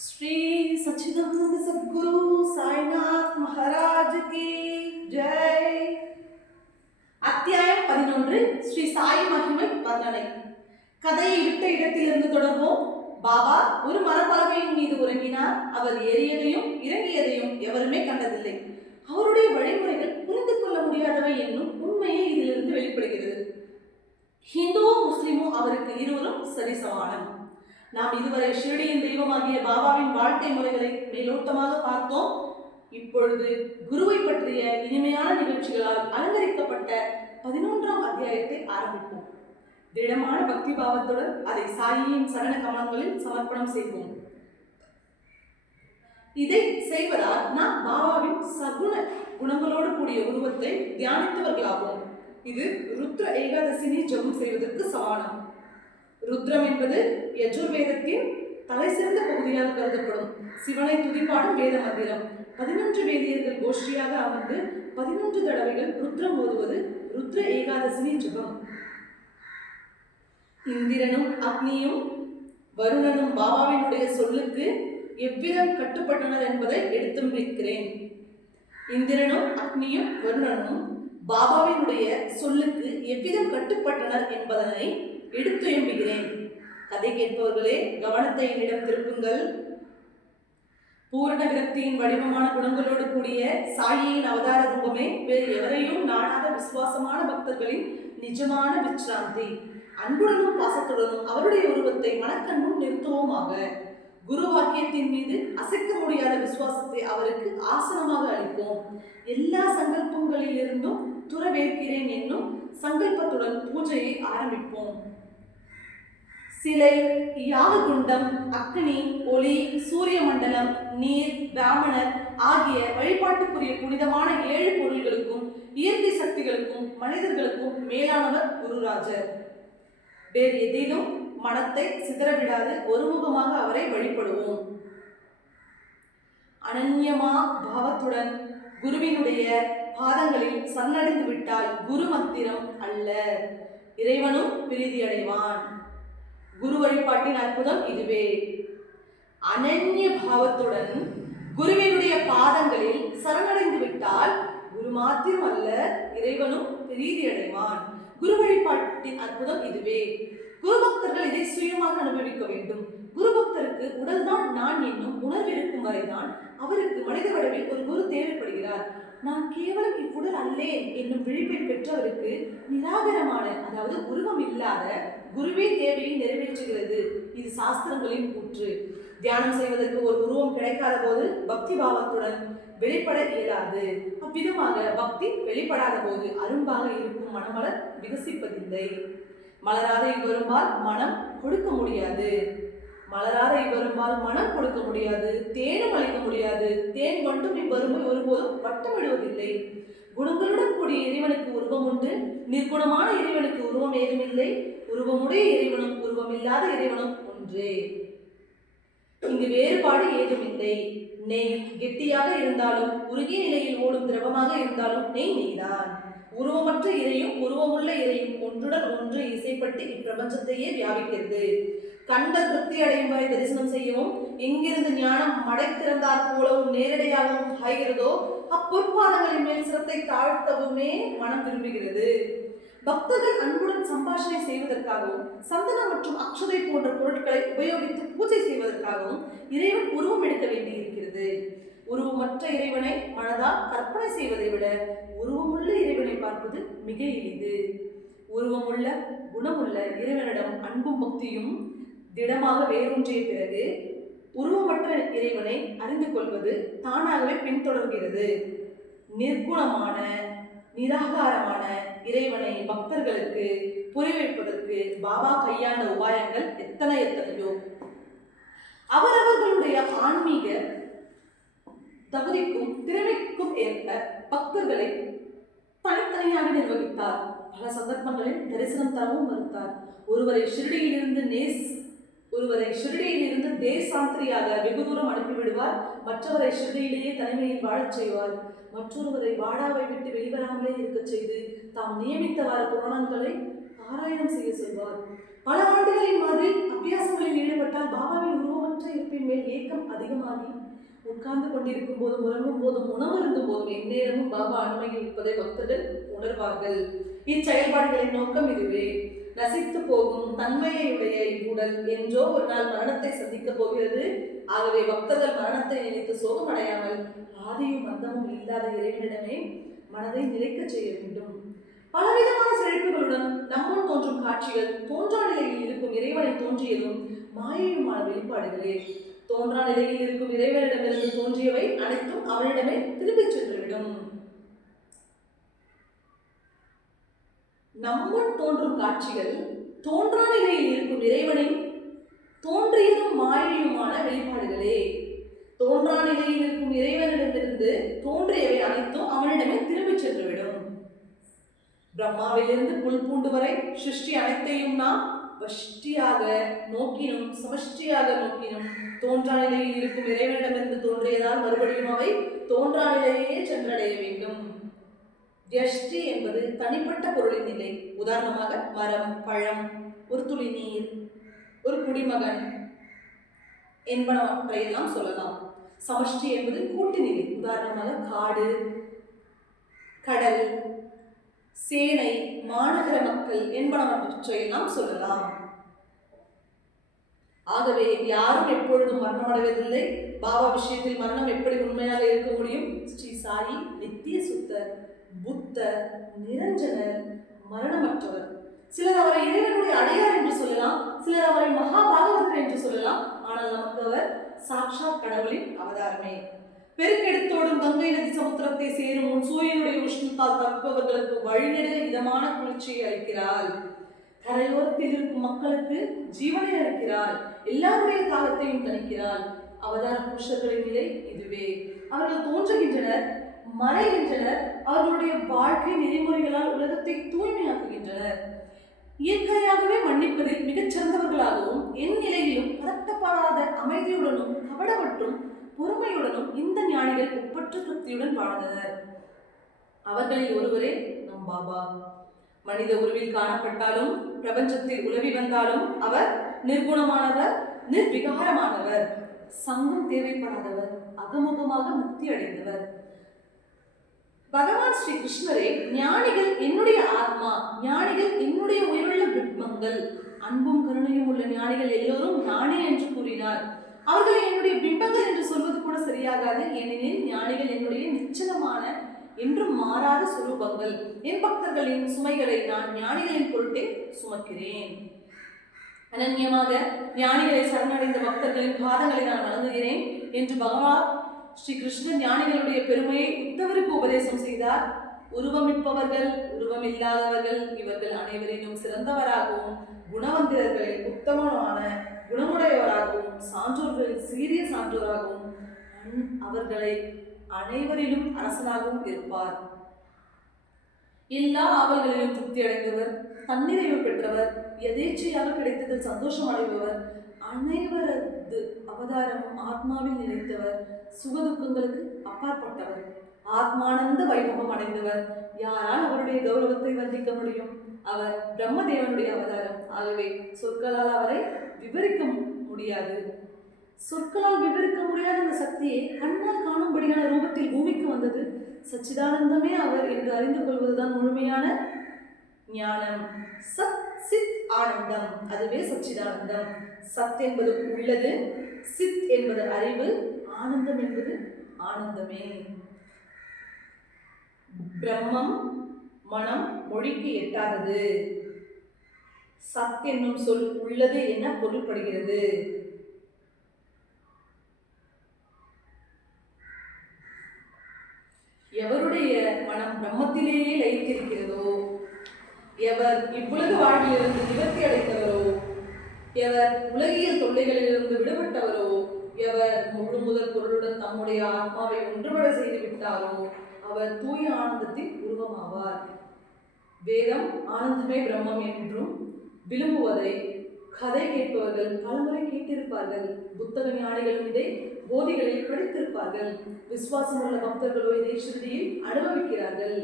श्री सच्चिदानंद सद्गुरु साईनाथ महाराज की जय. அத்தியாயம் 11 ஸ்ரீ சாய் மகிமை வர்ணனை. கதையை விட்ட இடத்திலிருந்து தொடர்வோம். பாபா ஒரு மரப்பலகையின் மீது உறங்கினார். அவர் ஏறியதையும் இறங்கியதையும் எவருமே கண்டதில்லை. அவருடைய வழிமுறைகள் புரிந்து கொள்ள முடியாதவை என்னும் உண்மையே இதிலிருந்து வெளிப்படுகிறது. ஹிந்துவோ முஸ்லிமோ அவருக்கு இருவரும் சரிசமானம். நாம் இதுவரை ஷிரடியின் தெய்வமாகிய பாபாவின் வாழ்க்கை முறைகளை மேலோட்டமாக பார்த்தோம். இப்பொழுது குருவை பற்றிய இனிமையான நிகழ்ச்சிகளால் அலங்கரிக்கப்பட்ட 11ஆம் அத்தியாயத்தை ஆரம்பிப்போம். திடமான பக்தி பாவத்துடன் அதை சாயியின் சரண கமலங்களில் சமர்ப்பணம் செய்வோம். இதை செய்வதால் நாம் பாபாவின் சகுண குணங்களோடு கூடிய உருவத்தை தியானித்தவர்களாகும். இது ருத்ர ஏகாதசினி ஜபம் செய்வதற்கு சமானம். ருத்ரம் என்பது யஜுர்வேதத்தின் தலை சிறந்த பகுதியாக கருதப்படும் சிவனை துதிப்பாடும் வேத மந்திரம். 11 வேதியர்கள் கோஷ்டியாக அமர்ந்து 11 தடவைகள் ருத்ரம் ஓதுவது ருத்ர ஏகாதசினி ஜபம். இந்திரனும் அக்னியும் வருணனும் பாபாவினுடைய சொல்லுக்கு எவ்விதம் கட்டுப்பட்டனர் என்பதை எடுத்துரைக்கிறேன். இந்திரனும் அக்னியும் வருணனும் பாபாவினுடைய சொல்லுக்கு எவ்விதம் கட்டுப்பட்டனர் என்பதனை எடுத்துயம்புகிறேன். கதை கேட்பவர்களே, கவனத்தை என்னிடம் திருப்புங்கள். பூரண விரக்தியின் வடிவமான குணங்களோடு கூடிய சாயியின் அவதார ரூபமே வேறு எவரையும் நாடாத விசுவாசமான பக்தர்களின் நிஜமான விச்ராந்தி. அன்புடனும் பாசத்துடனும் அவருடைய உருவத்தை மனக்கண்ணும் நிறுத்துவோமாக. குரு வாக்கியத்தின் மீது அசைக்க முடியாத விசுவாசத்தை அவருக்கு ஆசனமாக அளிப்போம். எல்லா சங்கல்பங்களில் இருந்தும் துறவேற்கிறேன் என்னும் சங்கல்பத்துடன் பூஜையை ஆரம்பிப்போம். சிலை, யாககுண்டம், அக்னி, ஒளி, சூரிய மண்டலம், நீர், பிராமணர் ஆகிய வழிபாட்டுக்குரிய புனிதமான 7 பொருள்களுக்கும் இயற்கை சக்திகளுக்கும் மனிதர்களுக்கும் மேலானவர் குருராஜர். வேறு எதிலும் மனத்தை சிதறவிடாது ஒருமுகமாக அவரை வழிபடுவோம். அனன்யமா பாவத்துடன் குருவினுடைய பாதங்களில் சரணடைந்து விட்டால் குரு மந்திரம் அல்ல, இறைவனும் பிரீதி அடைவான். குரு வழிபாட்டின் அற்புதம் இதுவே. அனன்ய பாவத்துடன் குருவினுடைய பாதங்களில் சரணடைந்து விட்டால் குரு மாத்திரம் அல்ல, இறைவனும் பிரீதி அடைவான். குரு வழிபாட்டின் அற்புதம் இதுவே. குரு பக்தர்கள் இதை சுயமாக அனுபவிக்க வேண்டும். குரு பக்தருக்கு உடல்தான் நான் என்னும் உணர்வு இருக்கும் வரைதான் அவருக்கு மனித வடிவில் ஒரு குரு தேவைப்படுகிறார். நான் கேவலம் இவ்வுடல் அல்லேன் என்னும் விழிப்பை பெற்றவருக்கு நிராகரமான, அதாவது உருவம் இல்லாத குருவே தேவையை நிறைவேற்றுகிறது. இது சாஸ்திரங்களின் கூற்று. தியானம் செய்வதற்கு ஒரு உருவம் கிடைக்காத போது பக்தி பாவத்துடன் வெளிப்பட இயலாது. அவ்விதமாக பக்தி வெளிப்படாத போது அரும்பாக இருக்கும் மனமலர் விகசிப்பதில்லை. மலராத இவ்வரும்பால் மனம் கொடுக்க முடியாது. மலராத இவ்வரும்பால் மனம் கொடுக்க முடியாது. தேனும் அளிக்க முடியாது. தேன் மட்டும் இவ்வரும்பை ஒருபோதும் வட்டமிடுவதில்லை. குணங்களுடன் கூடிய இறைவனுக்கு உருவம் உண்டு. நிர்குணமான இறைவனுக்கு உருவம் ஏதுமில்லை. உருவமுடைய இறைவனும் உருவமில்லாத இறைவனும் ஒன்றே. இங்கு வேறுபாடு ஏதுமில்லை. நெய் கெட்டியாக இருந்தாலும் உருகிய நிலையில் ஓடும் திரவமாக இருந்தாலும் நெய் நெய்தான். உருவமற்ற இறையும் உருவமுள்ள இறையும் ஒன்றுடன் ஒன்று இசைப்பட்டு இப்பிரபஞ்சத்தையே வியாபிக்கிறது. கண்கள் திருப்தி அடையும் வரை தரிசனம் செய்யவும், எங்கிருந்து ஞானம் மடை திறந்தார் போலவும் நேரடியாகவும் ஆகிறதோ அப்பொற்பாதங்களின் மேல் சிரத்தை தாழ்த்தவுமே மனம் விரும்புகிறது. பக்தர்கள் அன்புடன் சம்பாஷணை செய்வதற்காகவும் சந்தனம் மற்றும் அக்ஷதை போன்ற பொருட்களை உபயோகித்து பூஜை செய்வதற்காகவும் இறைவன் உருவம் எடுக்க வேண்டியிருக்கிறது. உருவமற்ற இறைவனை மனதால் கற்பனை செய்வதை விட உருவமுள்ள இறைவனை பார்ப்பது மிக எளிது. உருவமுள்ள குணமுள்ள இறைவனிடம் அன்பும் பக்தியும் திடமாக வேரூன்றிய பிறகு உருவமற்ற இறைவனை அறிந்து கொள்வது தானாகவே பின்தொடர்கிறது. நிர்குணமான நிராகாரமான இறைவனை பக்தர்களுக்கு புரிய வைப்பதற்கு பாபா கையாண்ட உபாயங்கள் எத்தனையோ. அவரவர்களுடைய ஆன்மீக தகுதிக்கும் திறமைக்கும் ஏற்ப பக்தர்களை தனித்தனியாக நிர்வகித்தார். பல சந்தர்ப்பங்களில் தரிசனம் தரவும் மறுத்தார். ஒருவரை ஷிரடியிலிருந்து தேசாந்திரியாக வெகு தூரம் அனுப்பிவிடுவார். மற்றவரை ஷிரடியிலேயே தனிமையில் வாழச் செய்வார். மற்றொருவரை வாடாவை விட்டு வெளிவராமலே இருக்க செய்து தாம் நியமித்தவாறு புராணங்களை பாராயணம் செய்ய சொல்வார். பல ஆண்டுகளின் மாதிரி அபியாசங்களில் ஈடுபட்டால் பாபாவின் உருவமற்ற இருப்பை வீட்டின் மேல் ஏக்கம் அதிகமாகி உட்கார்ந்து கொண்டிருக்கும் போதும் உறங்கும் போதும் உணவருந்தும் போதும் எந்நேரமும் பாபா அண்மையில் இருப்பதை பக்தர்கள் உணர்வார்கள். இச்செயல்பாடுகளின் நோக்கம் இதுவே. நசித்து போகும் தன்மையை உடைய இவ்வுடல் என்றோ ஒரு நாள் மரணத்தை சந்திக்கப் போகிறது. ஆகவே பக்தர்கள் மரணத்தை நினைத்து சோகம் அடையாமல் ஆதியும் அந்தமும் இல்லாத இறைவனிடமே மனதை நிலைக்க செய்ய வேண்டும். பலவிதமான செழிப்புகளுடன் நம்முன் தோன்றும் காட்சிகள் தோன்றா நிலையில் இருக்கும் இறைவனை தோன்றியதும் மாயையுமான வெளிப்பாடுகளே. தோன்றா நிலையில் இருக்கும் இறைவனிடமிருந்து தோன்றியவை அனைத்தும் அவனிடமே திரும்பிச் சென்றுவிடும். நம்முன் தோன்றும் காட்சிகள் தோன்றா நிலையில் இருக்கும் இறைவனை தோன்றியதும் மாயையுமான வெளிப்பாடுகளே. தோன்றா நிலையில் இருக்கும் இறைவனிடமிருந்து தோன்றியவை அனைத்தும் அவனிடமே திரும்பிச் சென்றுவிடும். பிரம்மாவிலிருந்து புல் பூண்டு வரை சிருஷ்டி அனைத்தையும் நாம் வஷ்டியாக நோக்கினும் சமஷ்டியாக நோக்கினும் தோன்றா நிலையில் இருக்கும் இறைவனிடமிருந்து தோன்றியதால் மறுபடியும் அவை தோன்றா நிலையே சென்றடைய வேண்டும். வியஷ்டி என்பது தனிப்பட்ட பொருளின் நிலை. உதாரணமாக மரம், பழம், ஒரு துளி நீர், ஒரு குடிமகன் என்பனவற்றையெல்லாம் சொல்லலாம். சமஷ்டி என்பது கூட்டு நிலை. உதாரணமாக காடு, கடல், சேனை, மாநகர மக்கள் என்பனவற்றையெல்லாம் சொல்லலாம். ஆகவே யாரும் எப்பொழுதும் மரணமடைவதில்லை. பாபா விஷயத்தில் மரணம் எப்படி உண்மையாக இருக்க முடியும்? ஸ்ரீ சாயி நித்திய சுத்தர், புத்தர், நிரஞ்சனர், மரணமற்றவர். சிலர் அவரை இறைவனுடைய அடையார் என்று சொல்லலாம், சிலர் அவரை மகாபாகவதர் என்று சொல்லலாம். ஆனால் நமக்கு அவர் சாட்சாத் கடவுளின் அவதாரமே. பெருக்கெடுத்தோடும் கங்கை நதி சமுத்திரத்தை சேரும் முன் சூரியனுடைய உஷ்ணத்தால் தவிப்பவர்களுக்கு வழிநெடுக இதமான குளிர்ச்சியை அளிக்கிறாள். கரையோரத்தில் இருக்கும் மக்களுக்கு ஜீவனை அளிக்கிறாள். எல்லாருடைய தாகத்தையும் தணிக்கிறாள். அவதார புருஷர்களின் நிலை இதுவே. அவர்கள் தோன்றுகின்றனர், மறைகின்றனர். அவர்களுடைய வாழ்க்கை நெறிமுறைகளால் உலகத்தை தூய்மையாக்குகின்றனர். இயற்கையாகவே மன்னிப்பதில் மிகச் சிறந்தவர்களாகவும் என் நிலையிலும் பதட்டப்படாத அமைதியுடனும் கபடமற்றும் பொறுமையுடனும் இந்த ஞானிகள் ஒப்பற்ற திருப்தியுடன் வாழ்ந்தனர். அவர்களில் ஒருவரே நம் பாபா. மனித உருவில் காணப்பட்டாலும் பிரபஞ்சத்தில் உலவி வந்தாலும் அவர் நிர்குணமானவர், நிர்விகாரமானவர், சங்கம் தேவைப்படாதவர், அகமுகமாக முக்தி அடைந்தவர். பகவான் ஸ்ரீ கிருஷ்ணரே ஞானிகள் என்னுடைய ஆத்மா, ஞானிகள் என்னுடைய உயிருள்ள பிம்பங்கள், அன்பும் கருணையும் உள்ள ஞானிகள் எல்லோரும் நானே என்று கூறினார். அவர்களை என்னுடைய பிம்பங்கள் என்று சொல்வது கூட சரியாகாது. ஏனெனில் ஞானிகள் என்னுடைய நிச்சலமான என்றும் மாறாத சுரூபங்கள். என் பக்தர்களின் சுமைகளை நான் ஞானிகளின் பொருட்டே சுமக்கிறேன். அனன்யமாக ஞானிகளை சரணடைந்த பக்தர்களின் பாதங்களை நான் வணங்குகிறேன் என்று பகவான் ஸ்ரீ கிருஷ்ணன் ஞானிகளுடைய பெருமையை உத்தவருக்கு உபதேசம் செய்தார். உருவமிப்பவர்கள், உருவமில்லாதவர்கள், இவர்கள் அனைவரிலும் சிறந்தவராகவும் குணவந்திரர்களில் உத்தமமான குணமுடையவராகவும் சான்றோர்களில் சீரிய சான்றோராகவும் அவர்களை அனைவரிலும் அரசனாகவும் இருப்பார். எல்லா ஆவல்களிலும் திருப்தி அடைந்தவர், தன்னிறைவு பெற்றவர், எதேச்சையாக கிடைத்ததில் சந்தோஷம் அடைபவர், அனைவரது அவதாரமும் ஆத்மாவில் நிலைத்தவர், சுகதுக்கங்களுக்கு அப்பாற்பட்டவர், ஆத்மானந்த வைபவம் அடைந்தவர். யாரால் அவருடைய கௌரவத்தை வர்ணிக்க முடியும்? அவர் பிரம்மதேவனுடைய அவதாரம். ஆகவே சொற்களால் அவரை விவரிக்க முடியாது. சொற்களால் விவரிக்க முடியாத அந்த சக்தியை கண்ணால் காணும்படியான ரூபத்தில் பூமிக்கு வந்தது. சச்சிதானந்தமே அவர் என்று அறிந்து கொள்வதுதான் முழுமையான ஞானம். சத் சித் ஆனந்தம், அதுவே சச்சிதானந்தம். சத் என்பது உள்ளது, சித் என்பது அறிவு, ஆனந்தம் என்பது ஆனந்தமே. பிரம்மம் மனம் மொழிக்கு எட்டாதது. சத் என்னும் சொல் உள்ளது என பொருள்படுகிறது. எவருடைய மனம் பிரம்மத்திலேயே லயித்திருக்கிறதோ, எவர் இவ்வுலக வாழ்விலிருந்து நிவர்த்தி அடைந்தவரோ, எவர் உலகியல் தொல்லைகளிலிருந்து விடுபட்டவரோ, எவர் முழு முதல் பொருளுடன் தம்முடைய ஆத்மாவை ஒன்றுபட செய்து விட்டாரோ, அவர் தூய ஆனந்தத்தின் உருவமாவார். வேதம் ஆனந்தமே பிரம்மம் என்றும் விரும்புவதை கதை கேட்பவர்கள் பலமுறை கேட்டிருப்பார்கள். புத்தக ஞானிகளும் இதை போதிகளில் படித்திருப்பார்கள். விசுவாசமுள்ள பக்தர்களோ இதை ஸ்ருதியில் அனுபவிக்கிறார்கள்.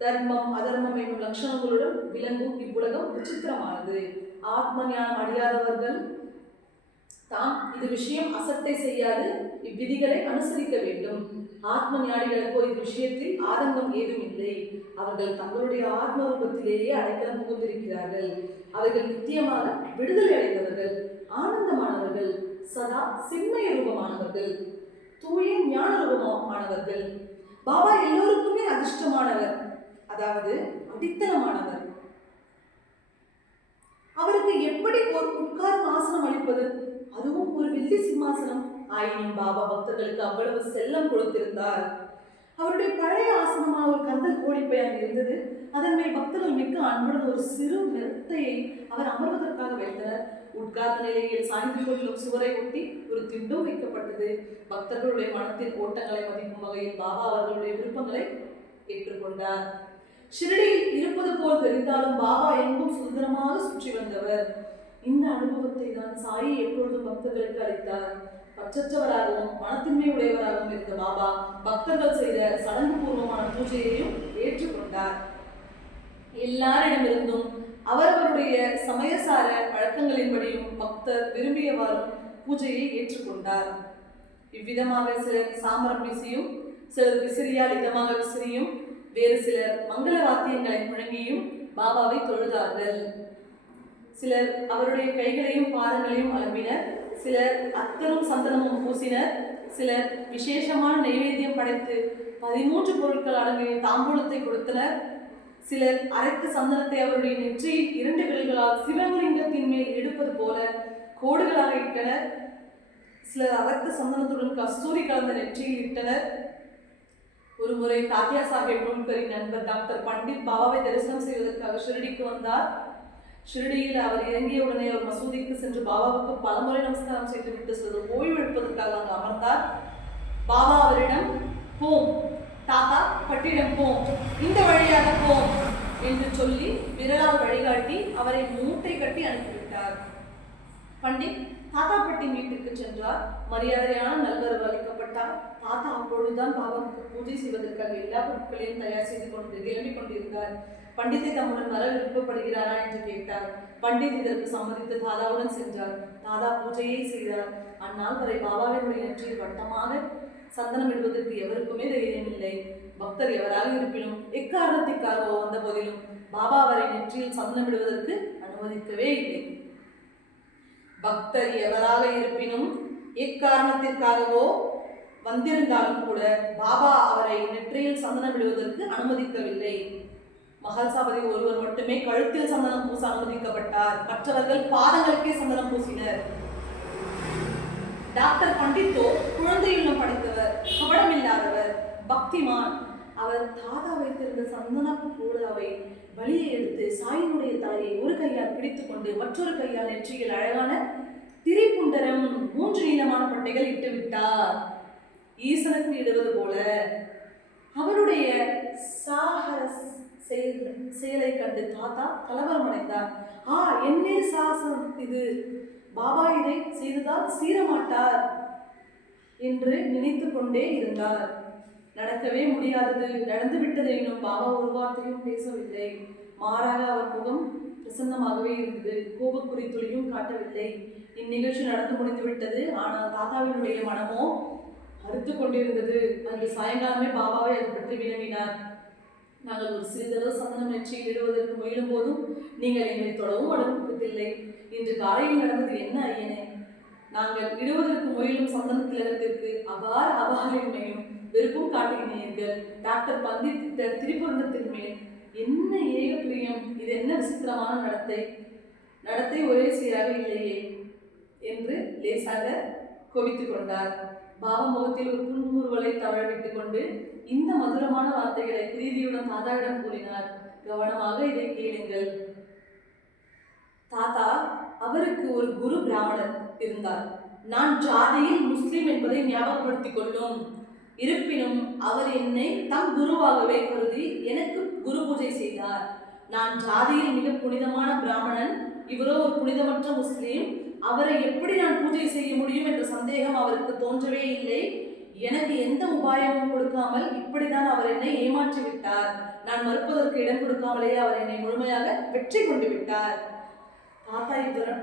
தர்மம் அதர்மம் என்னும் லட்சணங்களுடன் விளங்கும் இவ்வுலகம் விசித்திரமானது. ஆத்ம ஞானம் அடையாதவர்கள் தாம் இது விஷயம் அசட்டை செய்யாது இவ்விதிகளை அனுசரிக்க வேண்டும். ஆத்ம ஞானிகளுக்கோ இவ்விஷயத்தில் ஆதங்கம் ஏதும் இல்லை. அவர்கள் தங்களுடைய ஆத்ம ரூபத்திலேயே அடைக்கலம் புகுந்திருக்கிறார்கள். அவர்கள் நித்தியமாக விடுதலை அடைந்தவர்கள், ஆனந்தமானவர்கள், சதா சின்மய ரூபமானவர்கள், தூய ஞான ரூபமானவர்கள். பாபா எல்லோருக்குமே அதிர்ஷ்டமானவர், அதாவது அடித்தளமானவர். அவருக்கு எப்படி ஒரு உட்கார்ந்து ஆசனம் அளிப்பது, அதுவும் ஒரு வெள்ளி சிம்மாசனம்? ஆயினும் பாபா பக்தர்களுக்கு அவ்வளவு செல்லம் கொடுத்திருந்தார். அவருடைய பழைய ஆசனமான ஒரு கந்தல் கோழிப்பை அங்கு இருந்தது. அதன் மேல் பக்தர்கள் மிக்க அன்புடன் ஒரு சிறு மெத்தையை அவர் அமர்வதற்காக வைத்தனர். உட்கார்ந்த நிலையில் சாய்ந்து கொள்ளும் சுவரை ஒட்டி ஒரு திண்டும் வைக்கப்பட்டது. பக்தர்களுடைய மனத்தின் ஓட்டங்களை மதிக்கும் வகையில் பாபா அவர்களுடைய விருப்பங்களை ஏற்றுக்கொண்டார். ஷிரடியில் இருப்பது போல் தெரிந்தாலும் பாபா எங்கும் சுதந்திரமாக சுற்றி வந்தவர். இந்த அனுபவத்தை தான் சாயி எப்பொழுதும் பக்தர்களுக்கு அளித்தார். பற்றற்றவராகவும் மனத்தின்மை உடையவராகவும் இருந்த பாபா பக்தர்கள் செய்த சடங்கு பூர்வமான பூஜையையும் ஏற்றுக்கொண்டார். எல்லாரிடமிருந்தும் அவரவருடைய சமயசார வழக்கங்களின்படியும் பக்தர் விரும்பியவாறும் பூஜையை ஏற்றுக்கொண்டார். இவ்விதமாக சிலர் சாமரம் வீசியும், சிலர் விசிறியால் இதமாக விசிறியும், வேறு சிலர் மங்கள வாத்தியங்களை முழங்கியும் பாபாவை தொழுதார்கள். சிலர் அவருடைய கைகளையும் பாதங்களையும் அலம்பினர். சிலர் அத்தரும் சந்தனமும் பூசினர். சிலர் விசேஷமான நைவேத்தியம் படைத்து 13 பொருட்கள் அடங்கிய தாம்பூலத்தை கொடுத்தனர். சிலர் அரைத்த சந்தனத்தை அவருடைய நெற்றியில் 2 விரல்களால் சிவலிங்கத்தின் மேல் எடுப்பது போல கோடுகளாக இட்டனர். சிலர் அரைத்த சந்தனத்துடன் கஸ்தூரி கலந்த நெற்றியில் இட்டனர். ஒரு முறை தாத்தியா சாஹேப் நூல்கரின் நண்பர் டாக்டர் பண்டித் பாபாவை தரிசனம் செய்வதற்காக ஷிரடிக்கு வந்தார். ஷிரடியில் அவர் இறங்கிய உடனே அவர் மசூதிக்கு சென்று பாபாவுக்கு பலமுறை நமஸ்காரம் செய்துவிட்டு சிறிது ஓய்வு எடுப்பதற்காக அங்கு அமர்ந்தார். பாபா அவரிடம், போம் தாத்தா, பட்டிடம் போம், இந்த வழியாக போம் என்று சொல்லி விரலால் வழிகாட்டி அவரை மூட்டை கட்டி அனுப்பிவிட்டார். பண்டிட் தாத்தாப்பட்டி வீட்டுக்கு சென்றார். மரியாதையான நல்வரவு அளிக்கப்பட்டார். தாத்தா அப்பொழுதுதான் பாபாவுக்கு பூஜை செய்வதற்காக எல்லா பொருட்களையும் தயார் செய்து கொண்டு கிளம்பிக் கொண்டிருந்தார். பண்டித்தை தம்முடன் வர விருப்பப்படுகிறாரா என்று கேட்டார். பண்டித் இதற்கு சம்மதித்து தாதாவுடன் சென்றார். தாதா பூஜையை செய்தார். அந்நாள் வரை பாபாவினுடைய நெற்றியில் வட்டமாக சந்தனம் இடுவதற்கு எவருக்குமே தைரியம் இல்லை. பக்தர் எவராக இருப்பினும் எக்காரணத்திற்காகவோ வந்த போதிலும் பாபா அவரை நெற்றியில் சந்தனம் இடுவதற்கு அனுமதிக்கவே இல்லை. பக்தர் எவராக இருப்பினும் எக்காரணத்திற்காகவோ வந்திருந்தாலும் கூட பாபா அவரை நெற்றியில் சந்தனம் இடுவதற்கு அனுமதிக்கவில்லை. மகாசாபதி ஒருவர் மட்டுமே கழுத்தில் சந்தனம் பூச அனுமதிக்கப்பட்டார். மற்றவர்கள் பாதங்களுக்கே சந்தனம் பூசினர். டாக்டர் பண்டித்தோ குழந்தையுள்ளம் படைத்தவர், கபடமில்லாதவர், பக்திமான். அவர் தாதா வைத்திருந்த சந்தன பூடாவை வழியை எடுத்து சாயினுடைய தலையை ஒரு கையால் பிடித்துக் கொண்டு மற்றொரு கையால் நெற்றியில் அழகான திரிபுண்டரம் 3 நீளமான பட்டைகள் இட்டுவிட்டார். ஈசனுக்கு இடுவது போல. அவருடைய சாகர செயலை கண்டு தாத்தா கலவரம் அடைந்தார். என்ன சாசனம் இது, பாபா இதை செய்ததால் சீரமாட்டார் என்று நினைத்து கொண்டே இருந்தார். நடக்கவே முடியாதது நடந்து விட்டது எனும் பாபா ஒரு வார்த்தையும் பேசவில்லை. மாறாக அவர் முகம் பிரசன்னமாகவே இருந்தது. கோபக்குறி துளியும் காட்டவில்லை. இந்நிகழ்ச்சி நடந்து முடிந்து விட்டது. ஆனால் தாத்தாவினுடைய மனமோ அறுத்து கொண்டிருந்தது. அன்று சாயங்காலமே பாபாவை அது பற்றி வினவினார். நாங்கள் ஒரு சிறிதளவு சந்தனம் நெற்றியில் இடுவதற்கு முயலும் போதும் நீங்கள் எங்களை தொடவும் அனுமதிப்பதில்லை. இன்று காலையில் நடந்தது என்ன ஐயனே? நாங்கள் இடுவதற்கு முயலும் சந்தன திலகத்திற்கு அபார அபாரின்மையும் வெறுப்பும் காட்டுகிறீர்கள். டாக்டர் பண்டித் திரிபுரத்தின் மேல் என்ன ஏக பிரியம்! இது என்ன விசித்திரமான நடத்தை ஒரே சீராக இல்லையே என்று லேசாக கோபித்துக் கொண்டார். பாபா முகத்தில் ஒரு புன்முறுவலை தவழவிட்டுக் கொண்டு இந்த மதுரமான வார்த்தைகளை பிரீதியுடன் தாத்தாவிடம் கூறினார். கவனமாக இதை கேளுங்கள். தாத்தா, அவருக்கு ஒரு குரு பிராமணர் இருந்தார். நான் ஜாதியில் முஸ்லிம் என்பதை ஞாபகப்படுத்திக் கொள்ளும். இருப்பினும் அவர் என்னை தம் குருவாகவே கருதி எனக்கு குரு பூஜை செய்தார். நான் ஜாதியில் மிக புனிதமான பிராமணன், இவரோ ஒரு புனிதமற்ற முஸ்லீம். அவரை எப்படி நான் பூஜை செய்ய முடியும் என்ற சந்தேகம் அவருக்கு தோன்றவே இல்லை. எனக்கு எந்த உபாயமும் கொடுக்காமல் இப்படிதான் அவர் என்னை ஏமாற்றி விட்டார். நான் மறுப்பதற்கு இடம் கொடுக்காமலே அவர் என்னை முழுமையாக வெற்றி கொண்டு விட்டார். தாத்தா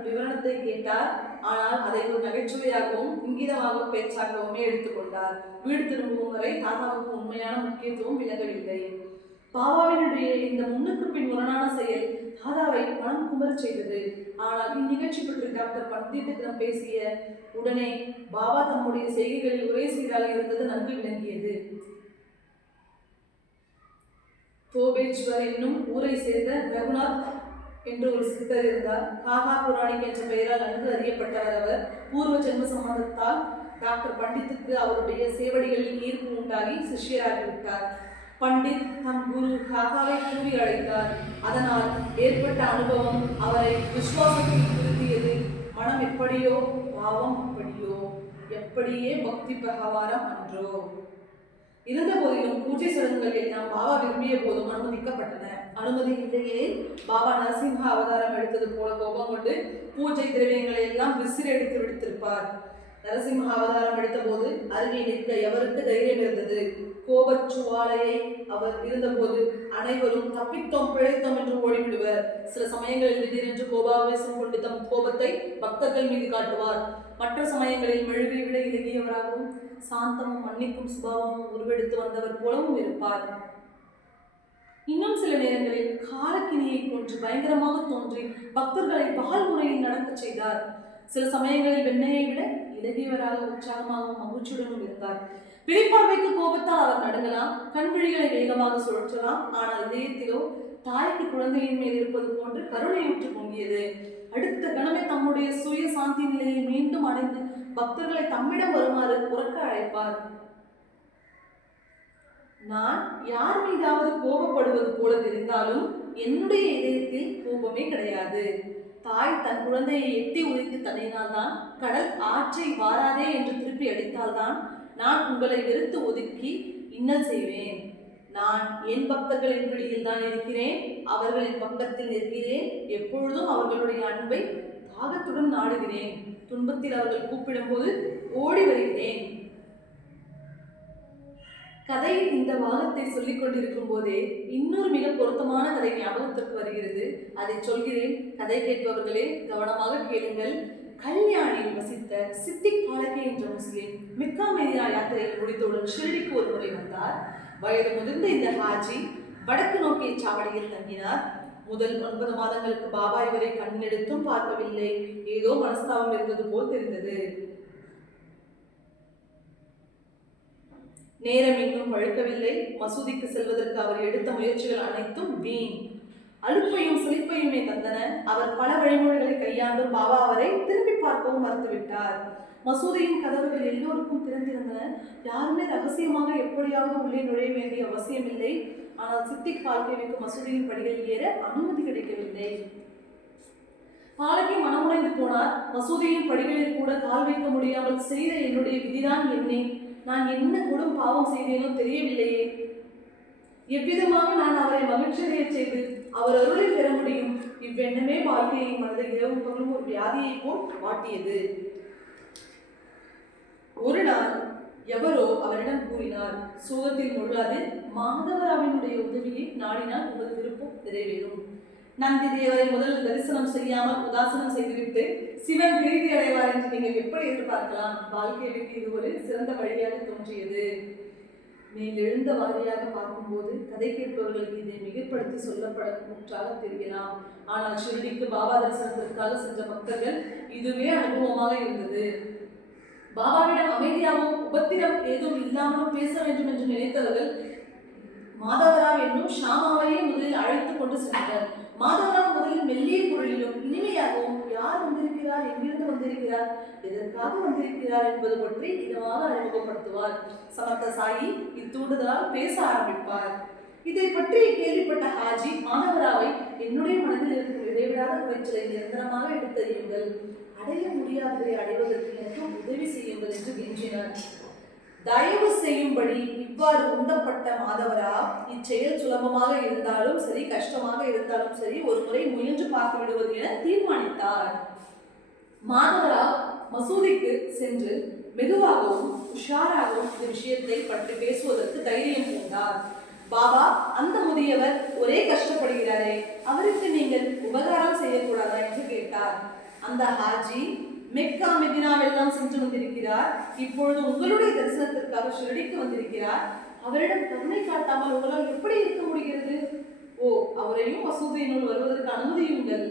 விவரணத்தை கேட்டார். ஆனால் அதை ஒரு நகைச்சுவையாகவும் இங்கிதமாகவும் பேச்சாகவுமே எடுத்துக்கொண்டார். வீடு திரும்பும் வரை தாத்தாவுக்கு உண்மையான முக்கியத்துவம் விளங்கவில்லை. பாபாவினுடைய இந்த முன்னுக்கு பின் முரணான செயல் தாதாவை மனம் குமரச் செய்தது. ஆனால் இந்நிகழ்ச்சி பற்றி டாக்டர் பண்டித்திடம் பேசிய உடனே பாபா தம்முடைய செய்கைகளில் ஒரே சீராக இருந்தது நன்கு விளங்கியது. தோபேச்வர் என்னும் ஊரை சேர்ந்த ரகுநாத் என்று ஒரு சித்தர் இருந்தார். காகா புராணிக் என்ற பெயரால் நன்கு அறியப்பட்டவர் அவர். பூர்வ ஜென்ம சம்பந்தத்தால் டாக்டர் பண்டித்துக்கு அவருடைய சேவடிகளில் ஈர்ப்பு உண்டாகி சிஷ்யராகிவிட்டார். பண்டித் தம் குரு காகாவை கூறி அழைத்தார். அதனால் ஏற்பட்ட அனுபவம் அவரை விசுவாசத்தில் திருத்தியது. மனம் எப்படியோ பாவம் அப்படியோ, எப்படியே பக்தி பிரகாரம் அன்றோ. இருந்த போதிலும் பூஜை சடங்குகள் எல்லாம் பாபா விரும்பிய போதும் அனுமதிக்கப்பட்டன. அனுமதி இல்லையே பாபா நரசிம்ஹ அவதாரம் எடுத்தது போல கோபம் கொண்டு பூஜை திரவியங்களை எல்லாம் விசிறி எடுத்து விடுத்திருப்பார். நரசிம்ஹ அவதாரம் எடுத்த போது அருகே நிற்க எவருக்கு தைரியம் இருந்தது? கோபச்சுவாலையை அவர் இருந்தபோது அனைவரும் தப்பித்தோம் பிழைத்தோம் என்று ஓடிவிடுவர். சில சமயங்களில் திடீரென்று கோபாவேசம் கொண்டு தம் கோபத்தை பக்தர்கள் மீது காட்டுவார். மற்ற சமயங்களில் மெழுகை விட இலகியவராகவும் சாந்தமும் மன்னிக்கும் சுபாவமும் உருவெடுத்து வந்தவர் போலவும் இருப்பார். இன்னும் சில நேரங்களில் காலக்கினியை கொன்று பயங்கரமாக தோன்றி பக்தர்களை பகல் முறையில் நடக்க செய்தார். சில சமயங்களில் வெண்ணையை விட இலகியவராக உற்சாகமாகவும் மகிழ்ச்சியுடனும் இருந்தார். பிடிப்பார்வைக்கு கோபத்தால் அவர் நடுங்கலாம், கண்விழிகளை வேகமாக சுழற்றலாம். ஆனால் இதயத்திலோ தாய்க்கு குழந்தையின் மேல் இருப்பது போன்று கருணையுற்று பொங்கியது. அடுத்த கணமே தம்முடைய சுய சாந்தி நிலையை மீண்டும் அடைந்து பக்தர்களை தம்மிடம் வருமாறு உறக்க அழைப்பார். நான் யார் மீதாவது கோபப்படுவது போல தெரிந்தாலும் என்னுடைய இதயத்தில் கோபமே கிடையாது. தாய் தன் குழந்தையை எட்டி உதைத்து தள்ளினால்தான், கடல் ஆற்றை வாராதே என்று திருப்பி அடித்தால்தான் நான் உங்களை வெறுத்து ஒதுக்கி இன்னல் செய்வேன். நான் என் பக்தர்களின் பிடியில் தான் இருக்கிறேன், அவர்களின் பக்கத்தில் நிற்கிறேன். எப்பொழுதும் அவர்களுடைய அன்பை தாகத்துடன் நாடுகிறேன். துன்பத்தில் அவர்கள் கூப்பிடும் போது ஓடி வருகிறேன். கதையில் இந்த வாதத்தை சொல்லிக் கொண்டிருக்கும் போதே இன்னொரு மிக பொருத்தமான கதை ஞாபகத்திற்கு வருகிறது. அதை சொல்கிறேன், கதை கேட்பவர்களே கவனமாக கேளுங்கள். கல்யாணில் வசித்த சித்திக் பாலகே என்ற முஸ்லிம் மிக்கா மெதினா யாத்திரையை முடித்தவுடன் ஷிரடிக்கு ஒரு முறை வந்தார். வயது முதிர்ந்த இந்த ஹாஜி வடக்கு நோக்கிய சாவடியில் தங்கினார். முதல் 9 மாதங்களுக்கு பாபா இவரை கண்ணெடுத்தும் பார்க்கவில்லை. ஏதோ மனஸ்தாபம் இருந்தது போல் தெரிந்தது. நேரம் இன்னும் பழுக்கவில்லை. மசூதிக்கு செல்வதற்கு அவர் எடுத்த முயற்சிகள் அனைத்தும் வீண். அலுப்பையும் சிலிப்பையுமே தந்தன. அவர் பல வழிமுறைகளை கையாண்டும் பாபா அவரை திரும்பி பார்க்கவும் மறுத்துவிட்டார். மசூதியின் கதவுகள் எல்லோருக்கும் திறந்திருந்தன. யாருமே ரகசியமாக எப்படியாவது உள்ளே நுழைய வேண்டிய அவசியமில்லை. ஆனால் சித்திக் பால்கேவுக்கு மசூதியின் படிகளில் ஏற அனுமதி கிடைக்கவில்லை. பாலகி மனமுடைந்து போனார். மசூதியின் படிகளில் கூட கால் வைக்க முடியாமல் செய்த என்னுடைய விதிதான் என்னை. நான் என்ன கொடும் பாவம் செய்தேனோ தெரியவில்லையே. எவ்விதமாக நான் அவரை மகிழ்ச்சியடைய செய்து அவர் அருளை பெற முடியும்? இவ்வெண்ணமே வாழ்க்கையை மனதை இரவும் பகலும் ஒரு வியாதியை போல் வாட்டியது. ஒரு நாள் எவரோ அவரிடம் கூறினார், சோகத்தில் முழுகாது, மாதவராவினுடைய உதவியை நாடினால் உங்கள் விருப்பம் நிறைவேறும். நந்தி தேவரை முதல் தரிசனம் செய்யாமல் உதாசனம் செய்துவிட்டு சிவன் பிரீதி அடைவார் என்று நீங்கள் எப்படி எதிர்பார்க்கலாம்? வாழ்க்கைக்கு இது ஒரு சிறந்த வழியாக தோன்றியது. மேல் எழுந்த வாரியாக பார்க்கும்போது கதை கேட்பவர்களுக்கு இதை மிகப்படுத்தி சொல்லப்பட ஒன்றாக தெரியலாம். ஆனால் ஷிரடிக்கு பாபா தரிசனத்திற்காக சென்ற பக்தர்கள் இதுவே அனுபவமாக இருந்தது. பாபாவிடம் அமைதியாகவும் உபத்திரம் ஏதும் இல்லாமலும் பேச வேண்டும் என்று நினைத்தவர்கள் மாதவராவ் என்னும் ஷாமாவையே முதலில் அழைத்து கொண்டு சென்றனர். மாதவராவ் முதலில் மெல்லிய குரலிலும் இனிமையாகவும் யார் வந்திருக்கிறார், எங்கிருந்து வந்திருக்கிறார், எதற்காக வந்திருக்கிறார் என்பது பற்றி இதமாக அறிமுகப்படுத்துவார். சமர்த்த சாயி இத்தூண்டுதலால் பேச ஆரம்பிப்பார். இதை பற்றி கேள்விப்பட்ட ஹாஜி மாதவராவை என்னுடைய மனதில் இருக்கும் இடைவிடாத குறைச்சலை நிரந்தரமாக எடுத்தறியுங்கள், அடைய முடியாததை அடைவதற்கு எனக்கு உதவி செய்யுங்கள் என்று கெஞ்சினார். தயவு செய்யும்படி இவ்வாறு உந்தப்பட்ட மாதவராவ் இச்செயல் சுலபமாக இருந்தாலும் சரி, கஷ்டமாக இருந்தாலும் சரி, ஒரு முறை முயன்று பார்த்து விடுவது என தீர்மானித்தார். மாதவராவ் மசூதிக்கு சென்று மெதுவாகவும் உஷாராகவும் இந்த விஷயத்தை பற்றி பேசுவதற்கு தைரியம் பூண்டார். பாபா, அந்த முதியவர் ஒரே கஷ்டப்படுகிறாரே, அவருக்கு நீங்கள் உபகாரம் செய்யக்கூடாதா என்று கேட்டார். அந்த ஹாஜி, மெக்கா மெதினாவெல்லாம் சென்று வந்திருக்கிறார், இப்பொழுது உங்களுடைய தரிசனத்திற்காக ஷிரடிக்கு வந்திருக்கிறார், அவரிடம் கருணை காட்டாமல் உங்களால் எப்படி இருக்க முடிகிறது? ஓ, அவரையும் மசூதியினுள் வருவதற்கு அனுமதியுங்கள்.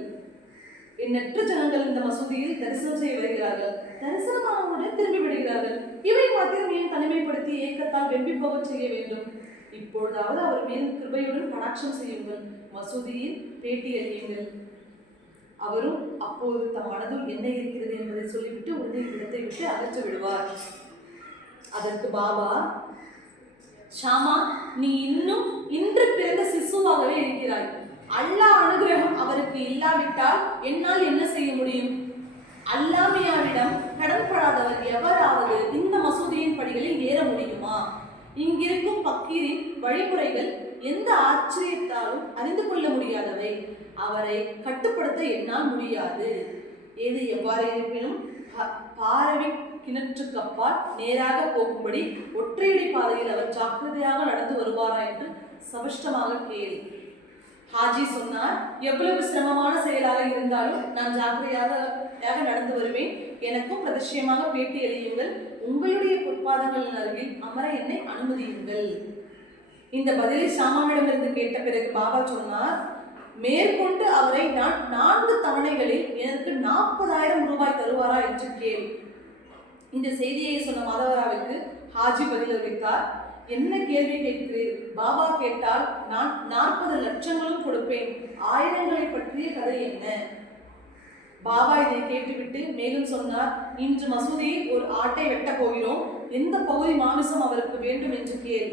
எண்ணற்ற ஜனங்கள் இந்த மசூதியில் தரிசனம் செய்ய வருகிறார்கள், தரிசனமானவுடன் திரும்பி விடுகிறார்கள். இவை மாத்திரம் ஏன் தனிமைப்படுத்தி ஏக்கத்தால் வெம்பி போக செய்ய வேண்டும்? இப்பொழுதாவது அவர் மீது கிருபையுடன் கடாட்சம் செய்யுங்கள், மசூதியில் பேட்டி அளியுங்கள். அவரும் அப்போது தம் மனதில் என்ன இருக்கிறது என்பதை சொல்லிவிட்டு உடனே இடத்தை விட்டு அகற்று விடுவார். அதற்கு பாபா, ஷாமா, நீ இன்னும் இன்று பிறந்த சிசுவாகவே இருக்கிறாய். அல்லாஹ் அனுகிரகம் அவருக்கு இல்லாவிட்டால் என்னால் என்ன செய்ய முடியும்? அல்லாமியாவிடம் கடன்படாதவர் எவராவது இந்த மசூதியின் படிகளில் ஏற முடியுமா? இங்கிருக்கும் பக்கீரின் வழிமுறைகள் எந்த ஆச்சரியத்தாலும் அறிந்து கொள்ள முடியாதவை. அவரை கட்டுப்படுத்த என்னால் முடியாது. எது எவ்வாறு இருப்பினும் பாரவி கிணற்றுக்கப்பால் நேராக போகும்படி ஒற்றையடி பாதையில் அவர் ஜாக்கிரதையாக நடந்து வருவாரா என்று சபஷ்டமாக கேள். ஹாஜி சொன்னார், எவ்வளவு சிரமமான செயலாக இருந்தாலும் நான் ஜாக்கிரதையாக நடந்து வருவேன். எனக்கும் பிரதிஷ்யமாக பேட்டி அளியுங்கள். உங்களுடைய பொற்பாதங்களின் அருகில் அமர என்னை அனுமதியுங்கள். இந்த பதிலை ஷாமாவிடமிருந்து கேட்ட பிறகு பாபா சொன்னார், மேற்கொண்டு அவரை நான் 4 தவணைகளில் எனக்கு 40,000 ரூபாய் தருவாரா என்று கேள். இந்த செய்தியை சொன்ன மாதவராவிற்கு ஹாஜி பதிலளித்தார், என்ன கேள்வி கேட்கிறீர்? பாபா கேட்டால் நான் 40 லட்சங்களும் கொடுப்பேன். ஆயிரங்களை பற்றிய கதை என்ன? பாபா இதை கேட்டுவிட்டு மேலும் சொன்னார், இன்று மசூதியில் ஒரு ஆட்டை வெட்ட போகிறோம். எந்த பகுதி மாமிசம் அவருக்கு வேண்டும் என்று கேள்.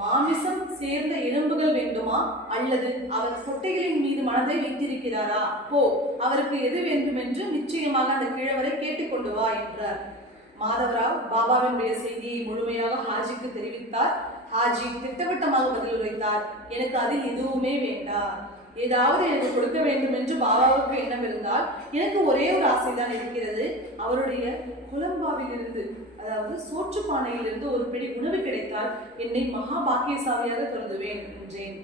மாமிசம் சேர்ந்த எலும்புகள் வேண்டுமா, அல்லது அவர் கொட்டைகளின் மீது மனதை வைத்திருக்கிறாரா? போ, அவருக்கு எது வேண்டும் என்று நிச்சயமாக அந்த கிழவரை கேட்டுக்கொண்டு வா என்றார். மாதவராவ் பாபாவினுடைய செய்தியை முழுமையாக ஹாஜிக்கு தெரிவித்தார். ஹாஜி திட்டவட்டமாக பதில் உரைத்தார், எனக்கு அதில் எதுவுமே வேண்டாம். ஏதாவது எனக்கு கொடுக்க வேண்டும் என்று பாபாவுக்கு எண்ணம் இருந்தால் எனக்கு ஒரே ஒரு ஆசைதான் இருக்கிறது. அவருடைய கொலம்பாவிலிருந்து, அதாவது சோற்று பானையிலிருந்து ஒரு பிடி உணவு கிடைத்தால் என்னை மகா பாக்கியசாலியாக கருதுவேன் என்றேன்.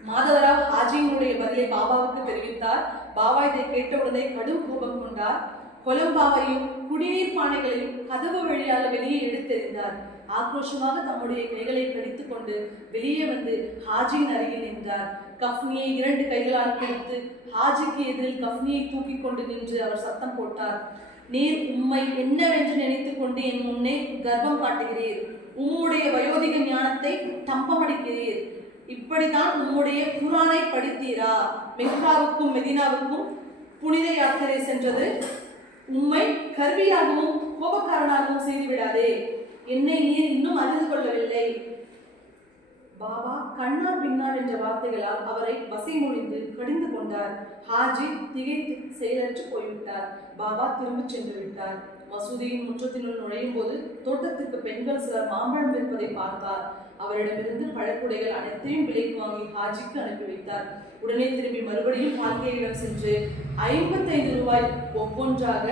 மாதவராவ் ஹாஜியினுடைய பதிலை பாபாவுக்கு தெரிவித்தார். பாபா இதை கேட்டவுடனே கடும் கோபம் கொண்டார். கொலம்பாவையும் குடிநீர் பானைகளையும் கதவு வழியாக வெளியே எடுத்தெறிந்தார். ஆக்ரோஷமாக தம்முடைய கைகளை கடித்துக் கொண்டு வெளியே வந்து ஹாஜியின் அருகில் நின்றார். கஃப்னியை 2 கைகளால் பிடித்து ஹாஜிக்கு எதிரில் கஃப்னியை தூக்கி கொண்டு நின்று அவர் சத்தம் போட்டார், நீர் உம்மை என்னவென்று நினைத்துக் கொண்டு என் முன்னே கர்ப்பம் காட்டுகிறீர். உம்முடைய வயோதிக ஞானத்தை தம்பமடிக்கிறீர். இப்படித்தான் உம்முடைய குரானை படித்தீரா? மெக்காவுக்கும் மெதினாவுக்கும் புனித யாத்திரை சென்றது உம்மை கர்வியாகவும் கோபக்காரனாகவும் செய்துவிடாதே. என்னை நீர் இன்னும் அறிந்து கொள்ளவில்லை. பாபா கண்ணார் பின்னார் என்ற வார்த்தைகளால் அவரை வசை மொழிந்து கடிந்து கொண்டார். ஹாஜி திகைத்து செயலற்று போய்விட்டார். பாபா திரும்பிச் சென்று விட்டார். மசூதியின் முற்றத்தினுள் நுழையும் போது தோட்டத்திற்கு பெண்கள் சிலர் மாம்பழம் விற்பதை பார்த்தார். அவரிடமிருந்து பழக்குடைகள் அனைத்தையும் விலைக்கு வாங்கி ஹாஜிக்கு அனுப்பி வைத்தார். உடனே திரும்பி மறுபடியும் பால்கேயிடம் சென்று 55 ரூபாய் ஒவ்வொன்றாக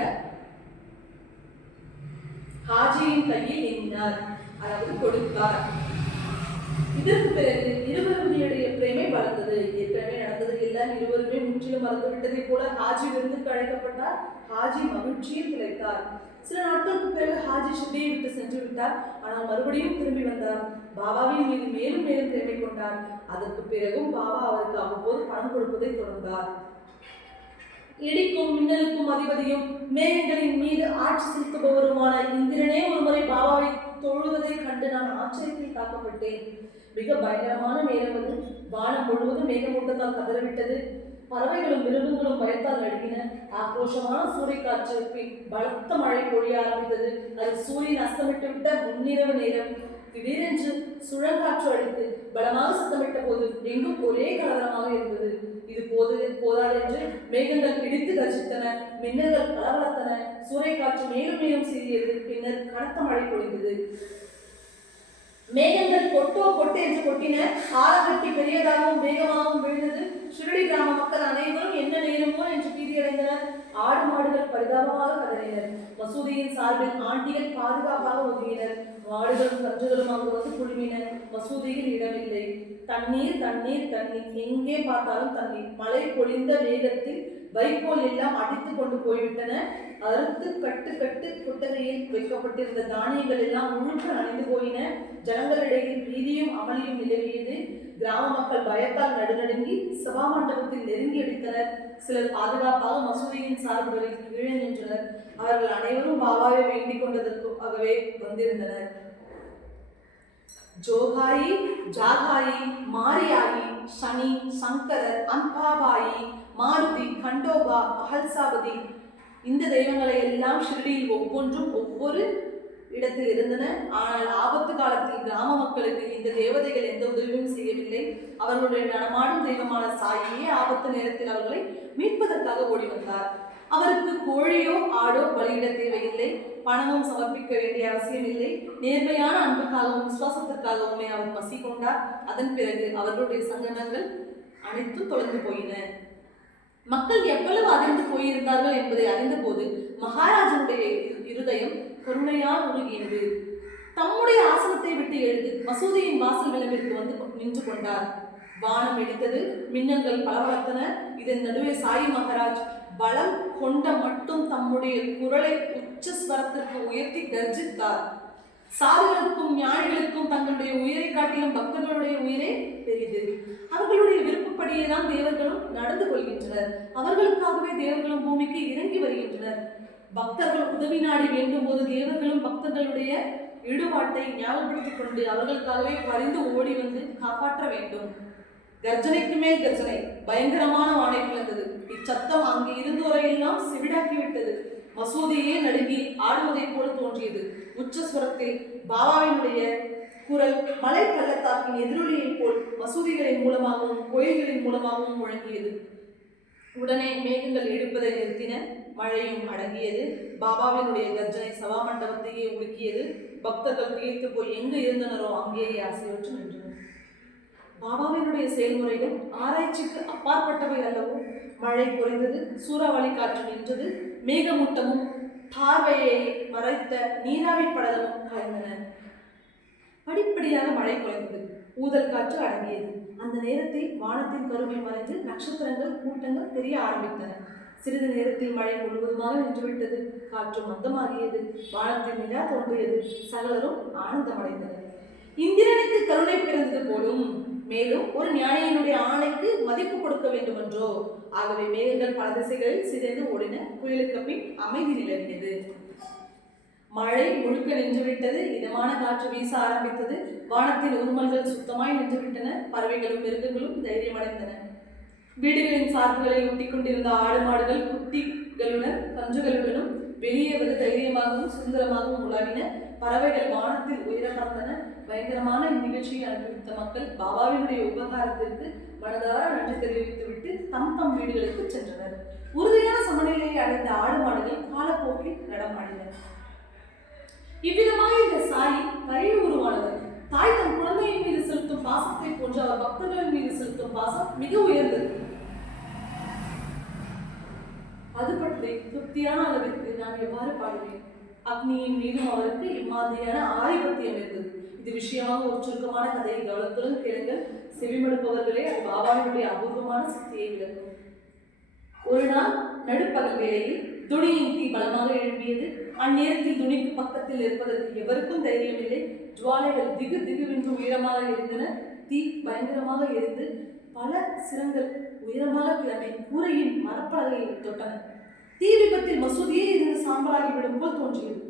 ஹாஜியின் கையில் எண்ணினார், அதாவது கொடுத்தார். இதற்கு பிறகு இருவருடைய பிரேமை வளர்ந்தது. ஏற்கனவே நடந்தது எல்லாம் இருவருமே முற்றிலும் மறந்துவிட்டதை போல ஹாஜி விருந்துக்கு அழைக்கப்பட்டார். ஹாஜி மகிழ்ச்சியில் திளைத்தார். சில நாட்களுக்கு பிறகு ஹாஜி ஷிர்டியை விட்டு சென்று விட்டார். ஆனால் மறுபடியும் திரும்பி வந்தார். பாபாவின் மீது மேலும் மேலும் திறமை கொண்டார். அதற்கு பிறகும் பாபா அவருக்கு அவ்வப்போது பணம் கொடுப்பதை தொடர்ந்தார். இடிக்கும் மின்னலுக்கும் அதிபதியும் மேகங்களின் மீது ஆட்சி செலுத்துபவருமான இந்திரனே ஒருமுறை பாபாவை தொழுவதை கண்டு நான் ஆச்சரியத்தில் தாக்கப்பட்டேன். மிக பயங்கரமான நேரம் அது. வானம் முழுவதும் மேகமூட்டத்தால் கதறவிட்டது. பறவைகளும் மிருகங்களும் பயத்தால் நடுங்கின. ஆக்ரோஷமான சூறைக்காற்று பலத்த மழை பொழிய ஆரம்பித்தது. அது சூரியன் அஸ்தமிட்டு விட்ட முன்னிரவு நேரம். திடீரென்று சுழற்காற்று அடித்து பலமாக சத்தமிட்ட போது எங்கும் ஒரே கலவரமாக இருந்தது. இது போதாதென்று மேகங்கள் பிடித்து கர்ஜித்தன, மின்னல்கள் கலவரத்தன, சூறைக்காற்று மேலும் மேலும் சீறியது. பின்னர் கனத்த மழை பொழிந்தது. மேகங்கள் கொட்டு என்று கொட்டின. ஆரங்கட்டி பெரியதாகவும் வேகமாகவும் விழுந்தது. ஷிரடி கிராம மக்கள் அனைவரும் என்ன நேருமோ என்று பீதியடைந்தனர். ஆடு மாடுகள் பரிதாபமாக கதறினர். மசூதியின் சார்பில் ஆண்டிகள் பாதுகாப்பாக ஒதுங்கினர். மாடுகளும் கன்றுகளும் அங்கு வந்து குழுமின. மசூதியில் இடமில்லை. தண்ணீர் தண்ணீர் தண்ணீர், எங்கே பார்த்தாலும் தண்ணீர். மழை பொழிந்த வேகத்தில் வைக்கோல் எல்லாம் அடித்து கொண்டு போய்விட்டன. அறுத்து கட்டு கட்டு குட்டகையில் வைக்கப்பட்டிருந்த தானியங்கள் எல்லாம் முழுக்க நனைந்து போயின. ஜனங்களிடையே பீதியும் அமளியும் நிலவியது. கிராம மக்கள் பயத்தால் நடுநடுங்கி சபா மண்டபத்தில் நெருங்கி அடித்தனர். சிலர் பாதுகாப்பாக மசூதியின் சார்புகளில் கீழே நின்றனர். அவர்கள் அனைவரும் பாபாவை வேண்டிக் கொண்டதற்காகவே வந்திருந்தனர். ஜோகாயி, ஜாகாயி, மாரியாயி, சனி, சங்கரர், அன்பாபாயி, மாருதி, கண்டோபா, அகல்சாபதி, இந்த தெய்வங்களை எல்லாம் ஷிரடியில் ஒவ்வொன்றும் ஒவ்வொரு இடத்தில் இருந்தன. ஆனால் ஆபத்து காலத்தில் கிராம மக்களுக்கு இந்த தேவதைகள் எந்த உதவியும் செய்யவில்லை. அவர்களுடைய நடமாடும் தெய்வமான சாயியே ஆபத்து நேரத்தில் அவர்களை மீட்பதற்காக ஓடி வந்தார். அவருக்கு கோழியோ ஆடோ பலியிட தேவையில்லை. பணமும் சமர்ப்பிக்க வேண்டிய அவசியம் இல்லை. நேர்மையான அன்புக்காகவும் விசுவாசத்திற்காகவுமே அவர் பசி கொண்டார். அதன் பிறகு அவர்களுடைய சங்கடங்கள் அனைத்தும் தொலைந்து போயின. மக்கள் எவ்வளவு அதிர்ந்து போயிருந்தார்கள் என்பதை அறிந்த போது மகாராஜனுடைய இருதயம் கருணையால் உருகியது. தம்முடைய ஆசனத்தை விட்டு எழுந்து மசூதியின் வாசல் விளம்பிற்கு வந்து நின்று கொண்டார். வானம் வெடித்தது, மின்னல்கள் பளபளத்தன. இதன் நடுவே சாயி மகாராஜ் பலம் கொண்ட மட்டும் தம்முடைய குரலை உச்சஸ்வரத்திற்கு உயர்த்தி கர்ஜித்தார். சாதுகளுக்கும் ஞானிகளுக்கும் தங்களுடைய உயிரை காட்டிலும் பக்தர்களுடைய உயிரே பெரிது. அவர்களுடைய விருப்பப்படியே தான் தேவர்களும் நடந்து கொள்கின்றனர். அவர்களுக்காகவே தேவர்களும் பூமிக்கு இறங்கி வருகின்றனர். பக்தர்கள் உதவி நாடி வேண்டும் போது தேவர்களும் பக்தர்களுடைய ஈடுபாட்டை ஞாபகப்படுத்திக் கொண்டு அவர்களுக்காகவே பரிந்து ஓடி வந்து காப்பாற்ற வேண்டும். கர்ஜனைக்கு மேல் கர்ஜனை, பயங்கரமான வானை பிளந்தது. இச்சத்தம் அங்கு இருந்தோரையெல்லாம் சிவிடாக்கிவிட்டது. மசூதியே நடுங்கி ஆடுவதை போல தோன்றியது. உச்சஸ்வரத்தில் பாபாவினுடைய குரல் மலை பள்ளத்தாக்கின் எதிரொலியை போல் மசூதிகளின் மூலமாகவும் கோயில்களின் மூலமாகவும் முழங்கியது. உடனே மேகங்கள் எடுப்பதை நிறுத்தின. மழையும் அடங்கியது. பாபாவினுடைய கர்ஜனை சபா மண்டபத்தையே உலுக்கியது. பக்தர்கள் திகைத்து போய் எங்கு இருந்தனரோ அங்கேயே ஆசையற்று நின்றனர். பாபாவினுடைய செயல்முறைகள் ஆராய்ச்சிக்கு அப்பாற்பட்டவை அல்லவோ. மழை குறைந்தது. சூறாவளி காற்று நின்றது. மேகமூட்டமும் பார்வையை மறைத்த நீராவி படலமும் கலைந்தன. படிப்படியாக மழை குறைந்தது. ஊதல் காற்று அடங்கியது. அந்த நேரத்தில் வானத்தின் கருமை மறைந்து நட்சத்திரங்கள் கூட்டங்கள் தெரிய ஆரம்பித்தன. சிறிது நேரத்தில் மழை முழுவதுமாக நின்றுவிட்டது. காற்று மந்தமாகியது. வானத்தில் நிலா தோன்றியது. சகலரும் ஆனந்தமடைந்தனர். இந்திரனுக்கு கருணை பிறந்தது போலும். மேலும் ஒரு ஞானியினுடைய ஆணைக்கு மதிப்பு கொடுக்க வேண்டுமென்றோ. ஆகவே மேகங்கள் பல திசைகளில் சிதைந்து ஓடின. புயலுக்கு பின் அமைதி நிலவியது. மழை முழுக்க நின்றுவிட்டது. இதமான காற்று வீச ஆரம்பித்தது. வானத்தின் உருமல்கள் சுத்தமாய் நின்றுவிட்டன. பறவைகளும் மிருகங்களும் தைரியமடைந்தன. வீடுகளின் சார்புகளை ஒட்டி கொண்டிருந்த ஆடு மாடுகள் குட்டிகளுடன் கன்றுகளுடனும் வெளியே வந்து தைரியமாகவும் சுதந்திரமாகவும் உலாவின. பறவைகள் வானத்தில் உயர பறந்தன. பயங்கரமான இந்நிகழ்ச்சியை அனுபவித்த மக்கள் பாபாவினுடைய உபகாரத்திற்கு மனதார நன்றி தெரிவித்துவிட்டு தம் தம் வீடுகளுக்கு சென்றனர். உறுதியான சமநிலையை அடைந்த ஆடு மாடுகள் காலப்போக்கில் நடமாடின. இவ்விதமாக இந்த சாயி கரை உருவானவர். தாய் தன் குழந்தையின் மீது செலுத்தும் பாசத்தை போன்று அவர் பக்தர்களின் மீது செலுத்தும் பாசம் மிக உயர்ந்தது. அது பற்றி திருப்தியான அளவிற்கு நான் எவ்வாறு பாடுவேன். அக்னியின் மீதும் அவருக்கு இம்மாதிரியான ஆதிபத்தியம் இருந்தது. இது விஷயமாக ஒரு சுருக்கமான கதையை கவனத்துடன் கேளுங்கள். செவிமடுப்பவர்களே அது பாபாவினுடைய அபூர்வமான சக்தியை விளக்கும். ஒரு நாள் நடுப்பகல் வேளையில் துணியின் தீ பலமாக எழும்பியது. அந்நேரத்தில் துணிக்கு பக்கத்தில் இருப்பதற்கு எவருக்கும் தைரியம் இல்லை. ஜுவாலைகள் திகு திகுவென்று உயரமாக இருந்தன. தீ பயங்கரமாக எரிந்து பல சிரங்கள் உயரமாக கிளம்பி கூரையின் மரப்பலகையை தொட்டன. தீ விபத்தில் மசூதியே இருந்து சாம்பலாகிவிடும் போல் தோன்றியது.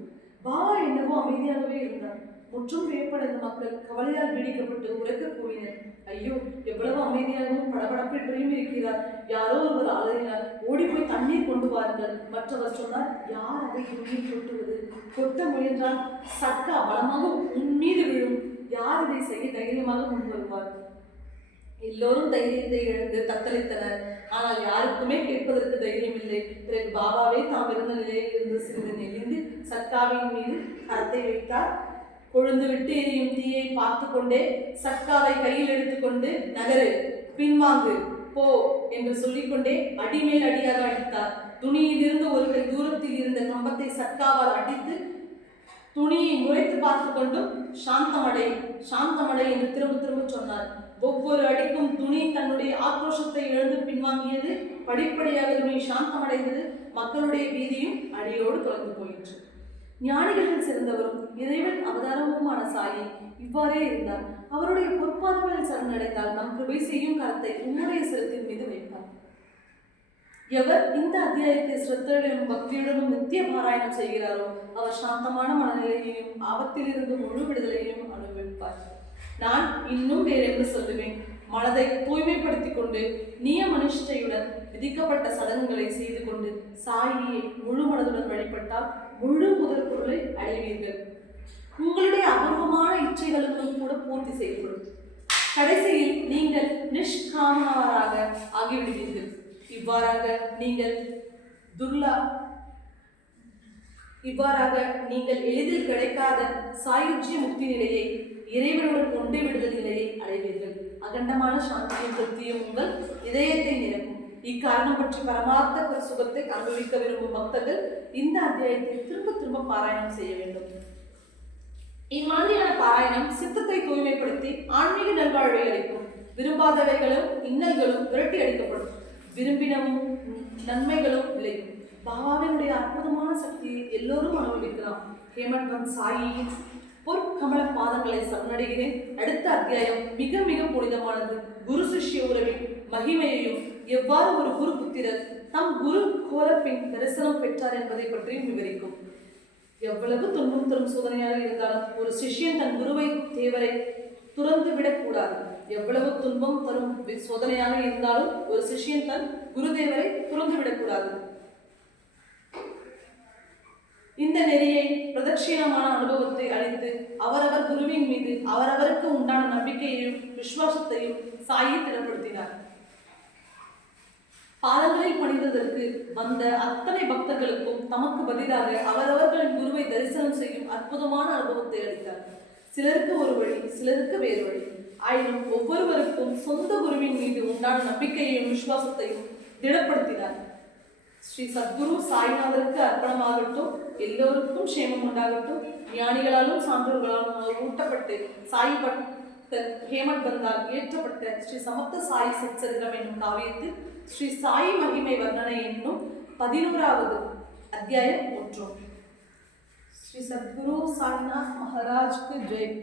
பாபா என்னவோ அமைதியாகவே இருந்தார். முற்றும் வியப்படைந்த மக்கள் கவலையால் பீடிக்கப்பட்டு உரைக்க கூறினர். ஐயோ, எவ்வளவு அமைதியாகவும் படபடப்பென்றையும் இருக்கிறார். யாரோ ஒருவர் அலறினார். ஓடி போய் தண்ணீர் கொண்டு வாருங்கள். மற்றவர் சொன்னார், யார் அதை நீர் கொட்டுவது? கொட்ட முயன்றால் சட்டா பலமாக உன்மீது விழும். யார் இதை செய்ய தைரியமாக முன் வருவார்? எல்லோரும் தைரியத்தை இழந்து தத்தளித்தனர். ஆனால் யாருக்குமே கேட்பதற்கு தைரியம் இல்லை. பிறகு பாபாவே தாம் இருந்த நிலையில் இருந்து சிறிது நெளிந்து சட்காவின் மீது கரத்தை வைத்தார். கொழுந்து விட்டு எரியும் தீயை பார்த்து கொண்டே சட்காவை கையில் எடுத்துக்கொண்டு நகரு, பின்வாங்கு, போ என்று சொல்லிக்கொண்டே அடிமேல் அடியாக அடித்தார். துணியிலிருந்து ஒரு கை தூரத்தில் இருந்த கம்பத்தை சர்க்காவால் அடித்து துணியை முறைத்து பார்த்து கொண்டும் சாந்தமடை சாந்தமடை என்று திரும்ப திரும்ப சொன்னார். ஒவ்வொரு அடிக்கும் துணி தன்னுடைய ஆக்ரோஷத்தை இழந்து பின்வாங்கியது. படிப்படியாக துணி சாந்தமடைந்தது. மக்களுடைய பீதியும் அடியோடு தொலைந்து போயிற்று. ஞானிகளில் சிறந்தவரும் இறைவன் அவதாரமுமான சாயி இவ்வாறே இருந்தார். அவருடைய பொற்பாதங்களில் சரணடைந்தால் நம் கிருபை செய்யும் கரத்தை உம்முடைய சிரத்தின் மீது வைப்பார். எவர் இந்த அத்தியாயத்தை சிரத்தையுடனும் பக்தியுடனும் நித்திய பாராயணம் செய்கிறாரோ அவர் சாந்தமான மனநிலையையும் ஆபத்திலிருந்து முழு விடுதலையையும் அனுபவிப்பார். நான் இன்னும் வேறென்று சொல்லுவேன். மனதை தூய்மைப்படுத்திக் கொண்டு நியம நிஷ்டையுடன் விதிக்கப்பட்ட சடங்குகளை செய்து கொண்டு சாயியை முழு மனதுடன் வழிபட்டால் முழு முதல் பொருளை அடைவீர்கள். உங்களுடைய அபூர்வமான இச்சைகளுக்கும் கூட பூர்த்தி செய்யப்படும். கடைசியில் நீங்கள் நிஷ்காமனராக ஆகிவிடுவீர்கள். இவ்வாறாக நீங்கள் எளிதில் கிடைக்காத சாயுஜ்ய முக்தி நிலையை, இறைவனுடன் ஒன்றை விடுதல் நிலையை அடைவீர்கள். அகண்டமான சாந்தியும் திருப்தியும் உங்கள் இதயத்தை நிரப்பும். இக்காரணம் பற்றி பரமார்த்த சுகத்தை அனுபவிக்க விரும்பும் பக்தர்கள் இந்த அத்தியாயத்தை திரும்ப திரும்ப பாராயணம் செய்ய வேண்டும். இம்மாதிரியான பாராயணம் சித்தத்தை தூய்மைப்படுத்தி ஆன்மீக நல்வாழ்வை அளிக்கும். விரும்பாதவைகளும் இன்னல்களும் விரட்டி அடிக்கப்படும். விரும்பினவும் நன்மைகளும் விளையும். பாபாவினுடைய அற்புதமான சக்தியை எல்லோரும் அனுபவிக்கலாம். ஹேமட் சாயியின் பொற்கமல பாதங்களை சரணடைகிறேன். அடுத்த அத்தியாயம் மிக மிக புனிதமானது. குரு சிஷ்ய உறவின் மகிமையையும் எவ்வாறு ஒரு குரு புத்திரர் தம் குரு கோலப்பின் தரிசனம் பெற்றார் என்பதை பற்றியும் விவரிக்கும். எவ்வளவு துன்பம் தரும் சோதனையாக இருந்தாலும் ஒரு சிஷ்யன் தன் குருவை தேவரை துறந்து விடக்கூடாது. எவ்வளவு துன்பம் தரும் சோதனையாக இருந்தாலும் ஒரு சிஷ்யன் தன் குருதேவரை துறந்து விடக்கூடாது. இந்த நெறியை பிரதட்சிணமான அனுபவத்தை அளித்து அவரவர் குருவின் மீது அவரவருக்கு உண்டான நம்பிக்கையையும் விசுவாசத்தையும் சாயி திடப்படுத்தினார். பாதங்களில் பணிந்ததற்கு வந்த அத்தனை பக்தர்களுக்கும் தமக்கு பதிலாக அவரவர்களின் குருவை தரிசனம் செய்யும் அற்புதமான அனுபவத்தை அளித்தார். சிலருக்கு ஒரு வழி, சிலருக்கு வேறு வழி. ஆயினும் ஒவ்வொருவருக்கும் சொந்த குருவின் மீது உண்டான நம்பிக்கையையும் விசுவாசத்தையும் திடப்படுத்தினார். ஸ்ரீ சத்குரு சாய்நாதருக்கு அர்ப்பணமாகட்டும். எல்லோருக்கும் க்ஷேமம் உண்டாகட்டும். ஞானிகளாலும் சான்றோர்களாலும் ஊட்டப்பட்டு சாயி பக்தர் ஹேமட் பந்தால் இயற்றப்பட்ட ஸ்ரீ சமர்த்த சாயி சச்சரிதம் என்னும் காவியத்தில் ஸ்ரீ சாயி மகிமை வர்ணனை என்னும் 11வது அத்தியாயம் முற்றும். ஸ்ரீ சத்குரு சாய்நாத் மகாராஜ்க்கு ஜெய்.